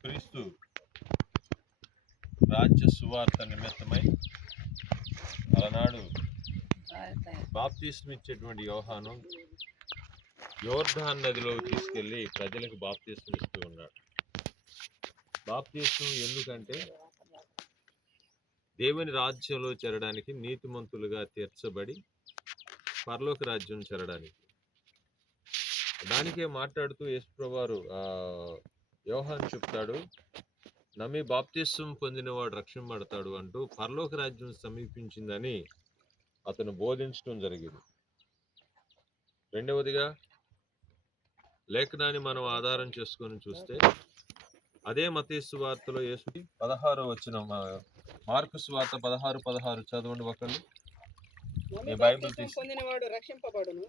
క్రీస్తు రాజ్య సువార్త నిమిత్తమై అలనాడు బాప్తిస్మం ఇచ్చేటువంటి యోహాను యోర్దాను నదిలో తీసుకెళ్లి ప్రజలకు బాప్తిస్మం ఇస్తూ ఉన్నాడు. బాప్తిస్మం ఎందుకంటే దేవుని రాజ్యంలో చేరడానికి, నీతిమంతులుగా తీర్చబడి పరలోక రాజ్యం చేరడానికి. దానికే మాట్లాడుతూ యేసుప్రభువారు యోహాను చెప్తాడు, నమ్మి బాప్తిస్మం పొందినవాడు రక్షింపబడతాడు అంటూ పరలోక రాజ్యం సమీపించిందని అతను బోధించడం జరిగింది. రెండవదిగా లేఖనాన్ని మనం ఆధారం చేసుకొని చూస్తే అదే మత్తయి సువార్తలో యేసు 16 వచ్చిన మార్కు సువార్త 16 చదవండి ఒకళ్ళు. మీ బైబిల్ పొందినవాడు రక్షింపబడును,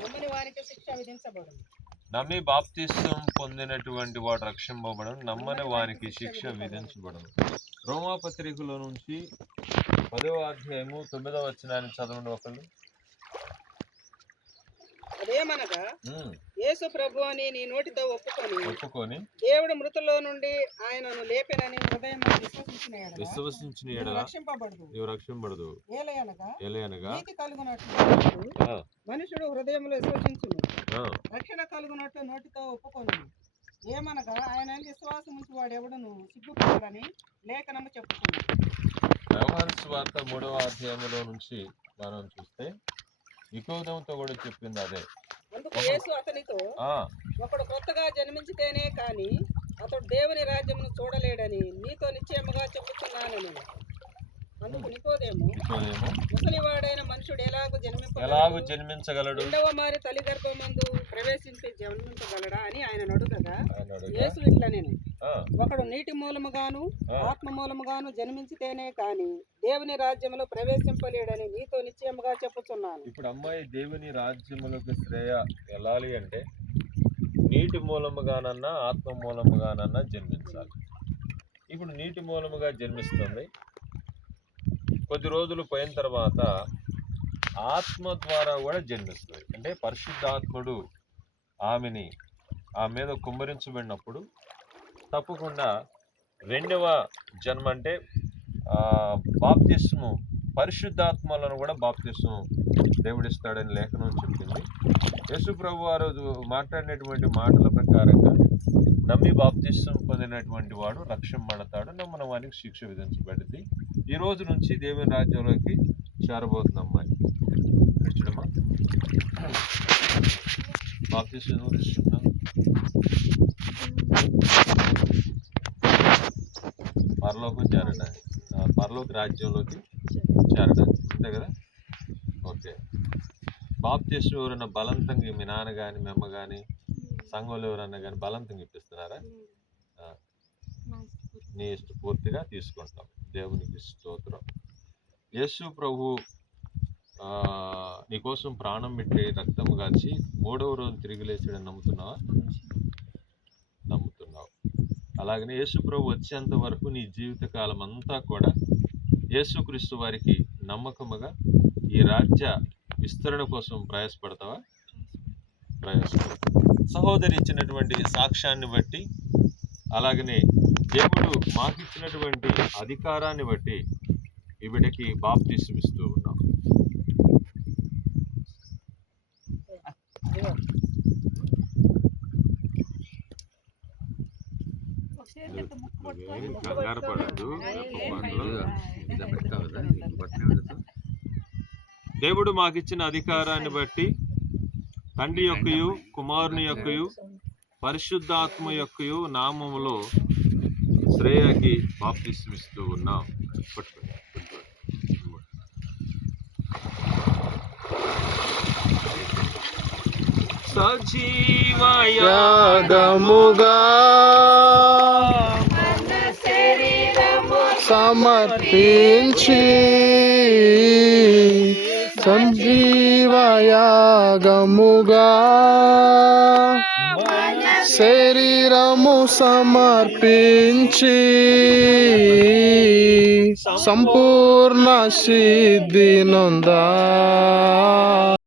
నమ్మని వానికి శిక్ష విధించబడును. నమ్మి బాప్తిస్మం పొందినటువంటి వాడు రక్షింపబడును, నమ్మని వానికి శిక్ష విధించబడును. రోమాపత్రికలో నుంచి 10వ అధ్యాయము 9వ వచనాన్ని చదవండి ఒకళ్ళు. అదేమనగా యేసు ప్రభు అని నీ నోటితో ఒప్పుకొని దేవుడు మృతుల్లో నుండి ఆయనను లేపెనని హృదయం విశ్వసించిన యెడల రక్షింపబడదు. ఏలయనగా నీతి కలుగునట్లు మనుషుడు హృదయంలో విశ్వసించును, రక్షణ కలుగునట్లు నోటితో ఒప్పుకొని. ఏమనగా ఆయన విశ్వాసం ఉంచి వాడు ఎవడును సిగ్గుపడాలని లేఖనము చెప్పుకున్నాడు. యోహాను సువార్త 3వ అధ్యాయంలో నుంచి మనం చూస్తే నికోదేముతో కూడా చెప్పింది అదే. అందుకు యేసు అతనితో, ఒకడు కొత్తగా జన్మించితేనే కాని అతడు దేవుని రాజ్యమును చూడలేడని నీతో నిశ్చయముగా చెప్పుతున్నానని. అందుకు నికోదేము, ముసలివాడైన మనుషుడు ఎలాగూ జన్మించగలడు, రెండవ మారి తల్లి గర్భమందు ప్రవేశించి జన్మించగలడా అని ఆయన అడుగగా యేసు ఇట్లా, నేను ఒకడు నీటి మూలముగాను ఆత్మ మూలముగాను జన్మించితేనే కాని దేవుని రాజ్యములో ప్రవేశింపలేడని నీతో నిశ్చయముగా చెప్పుచున్నాను. ఇప్పుడు అమ్మాయి దేవుని రాజ్యములకు శ్రేయ వెళ్ళాలి అంటే నీటి మూలముగానన్నా ఆత్మ మూలముగానన్నా జన్మించాలి. ఇప్పుడు నీటి మూలముగా జన్మిస్తుంది, కొద్ది రోజులు పోయిన తర్వాత ఆత్మ ద్వారా కూడా జన్మిస్తుంది. అంటే పరిశుద్ధాత్ముడు ఆమె మీద కుమ్మరించబడినప్పుడు తప్పకుండా రెండవ జన్మ అంటే బాప్తిస్మం, పరిశుద్ధాత్మలను కూడా బాప్తిస్మం దేవుడిస్తాడని లేఖనం చెప్పింది. యేసు ప్రభు వారు మాట్లాడినటువంటి మాటల ప్రకారంగా నమ్మి బాప్తిస్మం పొందినటువంటి వాడు రక్షింపబడతాడు, నమ్మని వానికి శిక్ష విధించబడింది. ఈ రోజు నుంచి దేవుని రాజ్యంలోకి చేరబోతుంది అమ్మాయి. చూడమ్మా, బాప్తిస్మం తీసుకున్నాం, పరలోకం చేరడానికి, పరలోక రాజ్యంలోకి చేరడానికి, అంతే కదా? ఓకే. బాప్తిస్మం ఎవరైనా బలవంతంగా మీ నాన్న కానీ మీ అమ్మ కానీ సంఘంలో ఎవరన్నా కానీ బలవంతంగా ఇప్పిస్తున్నారా? నీ ఇష్టపూర్తిగా తీసుకుంటాం. దేవునికి స్తోత్రం. యేసు ప్రభు నీకోసం ప్రాణం పెట్టి రక్తం కాచి 3వ రోజు తిరిగి లేచాడని నమ్ముతున్నావా? నమ్ముతున్నావు. అలాగనే యేసు ప్రభు వచ్చేంత వరకు నీ జీవితకాలం అంతా కూడా యేసుక్రీస్తు వారికి నమ్మకముగా ఈ రాజ్య విస్తరణ కోసం ప్రయాసపడతావా? ప్రయాసపడతావు. సహోదరి ఇచ్చినటువంటి సాక్ష్యాన్ని బట్టి, అలాగనే దేవుడు మాకిచ్చినటువంటి అధికారాన్ని బట్టి ఈ బిడ్డకి బాప్తిస్మం ఇస్తూ ఉన్నాం. కంగారు పడద్దు. దేవుడు మాకిచ్చిన అధికారాన్ని బట్టి తండ్రి యొక్కయు కుమారుని యొక్కయు పరిశుద్ధాత్మ యొక్కయు నామములో శ్రేయకి బాప్తిస్మం ఇస్తూ ఉన్నాం. సజీవయాగముగా సమర్పించి, సంజీవయాగముగా శరీరము సమర్పించి సంపూర్ణ సిద్ధి నొందా.